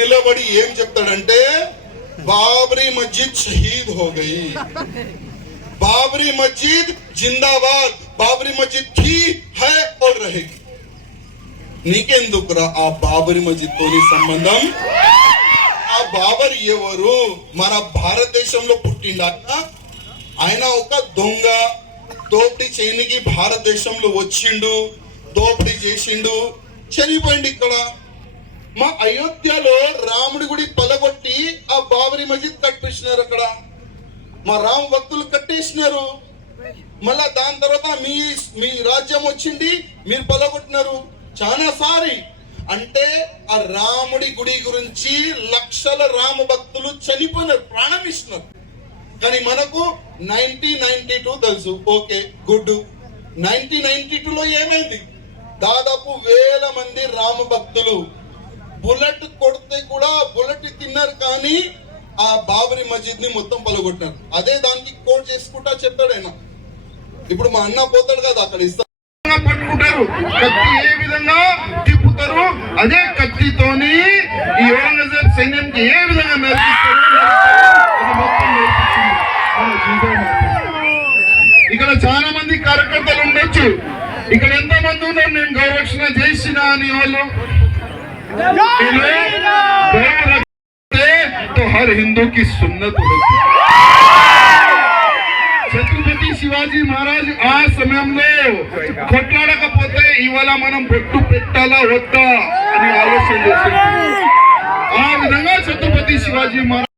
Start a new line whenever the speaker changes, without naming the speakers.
నిలబడి ఏం చెప్తాడంటే బాబరీ మస్జిద్ షహీద్ హో గయి బాబరీ మస్జిద్ జిందాబాద్ బాబరీ మస్జిద్ థీ హై और रहेगी నీకెందుకురా ఆ బాబరీ మస్జిద్ తోని సంబంధం ఆ బాబర్ ఎవరు మన భారతదేశంలో పుట్టిండ ఆయన ఒక దొంగ దోపిడీ చేయనికి భారతదేశంలో వచ్చిండు దోపిడీ చేసిండు చనిపోయిండు ఇక్కడ మా అయోధ్యలో బాబరీ మస్జిద్ కట్టించినారు అక్కడ. మా రామ భక్తులు కట్టేసినారు. మళ్ళా దాని తర్వాత మీ మీ రాజ్యం వచ్చింది మీరు పొలగొట్టినారు. చాలా సారి. అంటే ఆ రాముడి గుడి గురించి లక్షల రామ భక్తులు చనిపోయినారు ప్రాణం ఇస్తున్నారు కానీ మనకు నైన్టీన్ నైన్టీ టూ తెలుసు. Okay good. నైన్టీన్ నైన్టీ టూలో ఏమైంది? దాదాపు వేల మంది రామ భక్తులు బుల్లెట్ కొడితే కూడా బుల్లెట్ తిన్నారు కానీ ఆ బాబరీ మస్జిద్ని మొత్తం పలగొట్టినారు. అదే దానికి కోట్ చేసుకుంటా చెప్తాడు ఆయన. ఇప్పుడు మా అన్న పోతాడు కదా అక్కడ ఇస్తా
పట్టుకుంటారు. కత్తి ఏ విధంగా తిప్పుతారు అదే కత్తితోని ఈ ఔరంగజేబ్ సైన్యానికి ఏ విధంగా. ఇక్కడ చాలా మంది కార్యకర్తలు ఉండొచ్చు. ఇక్కడ ఎంత మంది ఉన్నారు? నేను గౌరక్షణ చేసిన అని వాళ్ళు. हर हिंदू की सुन्नत होती ఛత్రపతి శివాజీ మహారాజ్ ఆ సమయంలో కొట్లాడకపోతే ఇవాళ మనం బొట్టు పెట్టాలా వద్దా అని ఆలోచన చేస్తుంది ఆ విధంగా ఛత్రపతి శివాజీ మహారాజ్